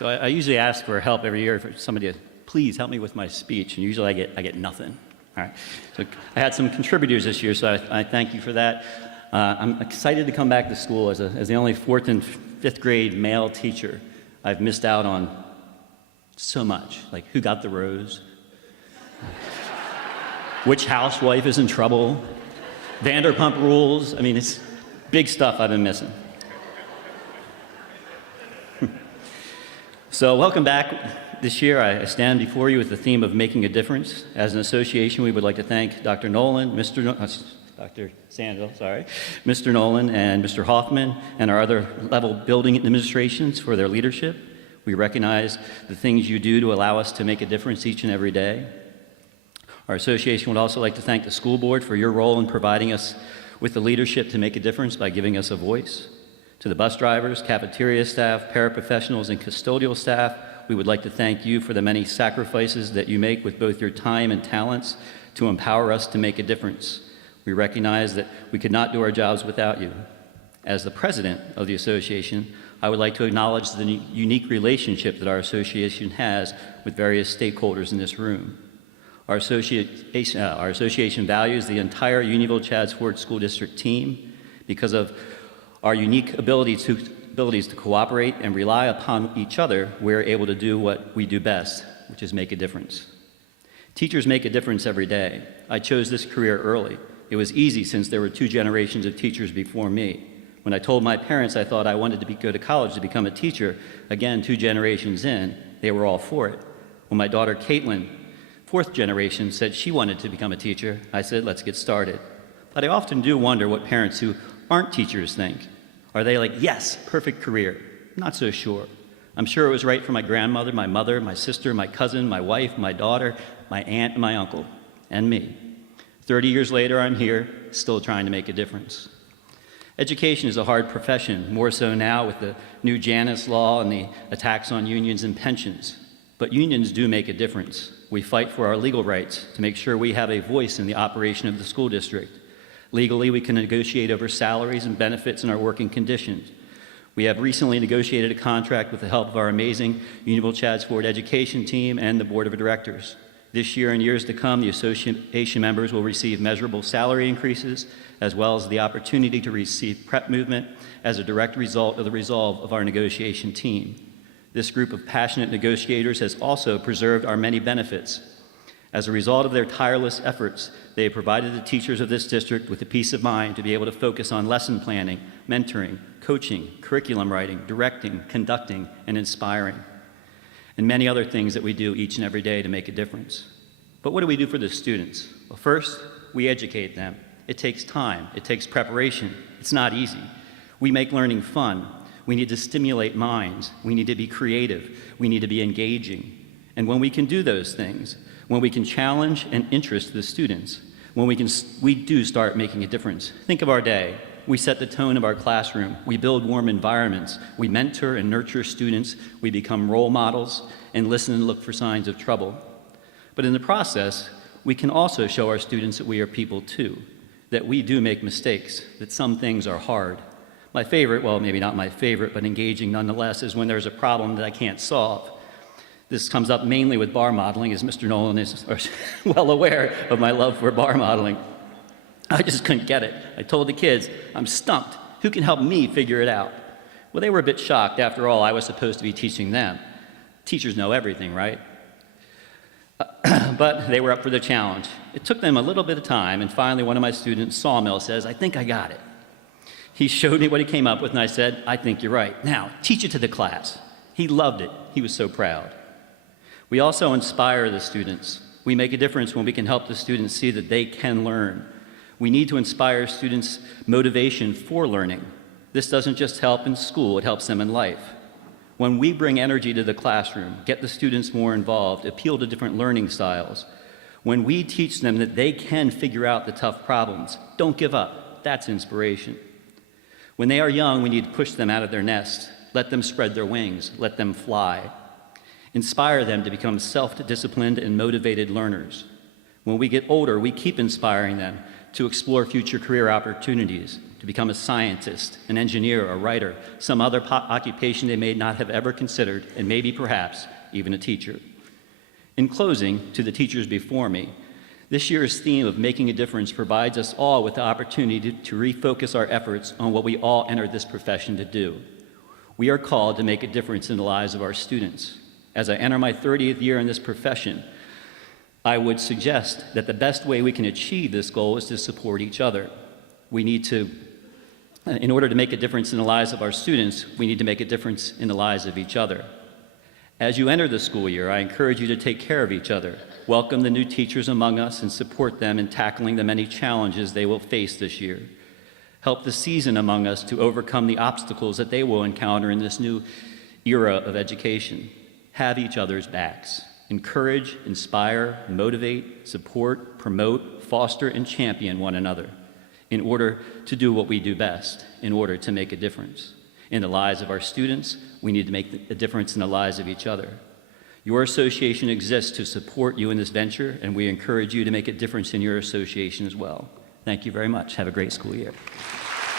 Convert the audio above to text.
So I usually ask for help every year for somebody to please help me with my speech, and usually I get nothing. All right. So I had some contributors this year, so I thank you for that. I'm excited to come back to school as the only 4th and 5th grade male teacher. I've missed out on so much, like who got the rose, which housewife is in trouble, Vanderpump Rules. I mean, it's big stuff I've been missing. So welcome back. This year I stand before you with the theme of making a difference. As an association, we would like to thank Dr. Nolan, Dr. Sandel, sorry, Mr. Nolan and Mr. Hoffman and our other level building administrations for their leadership. We recognize the things you do to allow us to make a difference each and every day. Our association would also like to thank the school board for your role in providing us with the leadership to make a difference by giving us a voice. To the bus drivers, cafeteria staff, paraprofessionals, and custodial staff, we would like to thank you for the many sacrifices that you make with both your time and talents to empower us to make a difference. We recognize that we could not do our jobs without you. As the president of the association, I would like to acknowledge the unique relationship that our association has with various stakeholders in this room. Our association values the entire Unionville-Chadds Ford School District team because of our unique abilities to cooperate and rely upon each other. We're able to do what we do best, which is make a difference. Teachers make a difference every day. I chose this career early. It was easy since there were 2 generations of teachers before me. When I told my parents I thought I wanted to go to college to become a teacher, again, 2 generations in, they were all for it. When my daughter Caitlin, 4th generation, said she wanted to become a teacher, I said, let's get started. But I often do wonder what parents who aren't teachers think. Are they like, yes, perfect career? Not so sure. I'm sure it was right for my grandmother, my mother, my sister, my cousin, my wife, my daughter, my aunt, and my uncle, and me. 30 years later, I'm here, still trying to make a difference. Education is a hard profession, more so now with the new Janus law and the attacks on unions and pensions. But unions do make a difference. We fight for our legal rights to make sure we have a voice in the operation of the school district. Legally, we can negotiate over salaries and benefits and our working conditions. We have recently negotiated a contract with the help of our amazing Unionville-Chadds Ford education team and the board of directors. This year and years to come, the association members will receive measurable salary increases, as well as the opportunity to receive prep movement as a direct result of the resolve of our negotiation team. This group of passionate negotiators has also preserved our many benefits. As a result of their tireless efforts, they have provided the teachers of this district with the peace of mind to be able to focus on lesson planning, mentoring, coaching, curriculum writing, directing, conducting, and inspiring, and many other things that we do each and every day to make a difference. But what do we do for the students? Well, first, we educate them. It takes time. It takes preparation. It's not easy. We make learning fun. We need to stimulate minds. We need to be creative. We need to be engaging. And when we can do those things, when we can challenge and interest the students, when we do start making a difference. Think of our day. We set the tone of our classroom. We build warm environments. We mentor and nurture students. We become role models and listen and look for signs of trouble. But in the process, we can also show our students that we are people too, that we do make mistakes, that some things are hard. My favorite, well, maybe not my favorite, but engaging nonetheless, is when there's a problem that I can't solve. This comes up mainly with bar modeling, as Mr. Nolan is well aware of my love for bar modeling. I just couldn't get it. I told the kids, I'm stumped. Who can help me figure it out? Well, they were a bit shocked. After all, I was supposed to be teaching them. Teachers know everything, right? But they were up for the challenge. It took them a little bit of time, and finally one of my students, Sawmill, says, I think I got it. He showed me what he came up with, and I said, I think you're right. Now, teach it to the class. He loved it. He was so proud. We also inspire the students. We make a difference when we can help the students see that they can learn. We need to inspire students' motivation for learning. This doesn't just help in school, it helps them in life. When we bring energy to the classroom, get the students more involved, appeal to different learning styles, when we teach them that they can figure out the tough problems, don't give up, that's inspiration. When they are young, we need to push them out of their nest, let them spread their wings, let them fly. Inspire them to become self-disciplined and motivated learners. When we get older, we keep inspiring them to explore future career opportunities. to become a scientist, an engineer, a writer, some other occupation they may not have ever considered, and maybe perhaps even a teacher. In closing, to the teachers before me, this year's theme of making a difference provides us all with the opportunity to refocus our efforts on what we all entered this profession to do. We are called to make a difference in the lives of our students. As I enter my 30th year in this profession, I would suggest that the best way we can achieve this goal is to support each other. We need to, in order to make a difference in the lives of our students, we need to make a difference in the lives of each other. As you enter the school year, I encourage you to take care of each other, welcome the new teachers among us, and support them in tackling the many challenges they will face this year. Help the seasoned among us to overcome the obstacles that they will encounter in this new era of education. Have each other's backs. Encourage, inspire, motivate, support, promote, foster, and champion one another in order to do what we do best, in order to make a difference. In the lives of our students, we need to make a difference in the lives of each other. Your association exists to support you in this venture, and we encourage you to make a difference in your association as well. Thank you very much. Have a great school year.